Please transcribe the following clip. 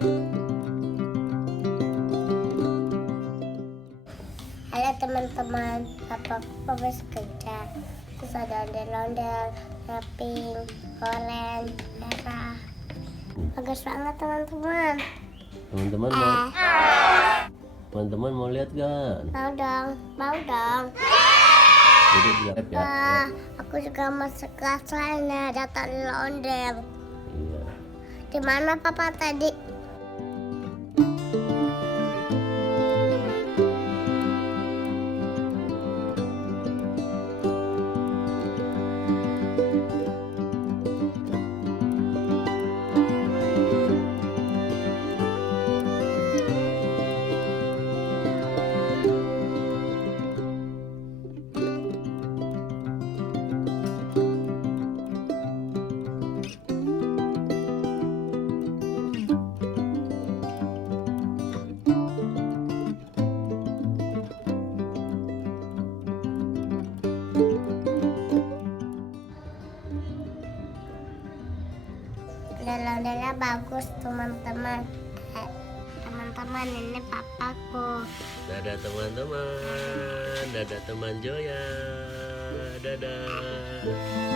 Halo teman-teman, papaku habis kerja. Terus ada ondel-ondel, pink, orange, merah. Bagus banget teman-teman. Teman-teman mau lihat gak? Mau dong, mau dong. Jadi lihat ya. Aku juga masuk kelas lainnya, ada ondel. Iya. Di mana papa tadi? Ondel-ondelnya bagus teman-teman. Teman-teman, ini papaku. Dadah teman-teman, dadah teman Joya, dadah.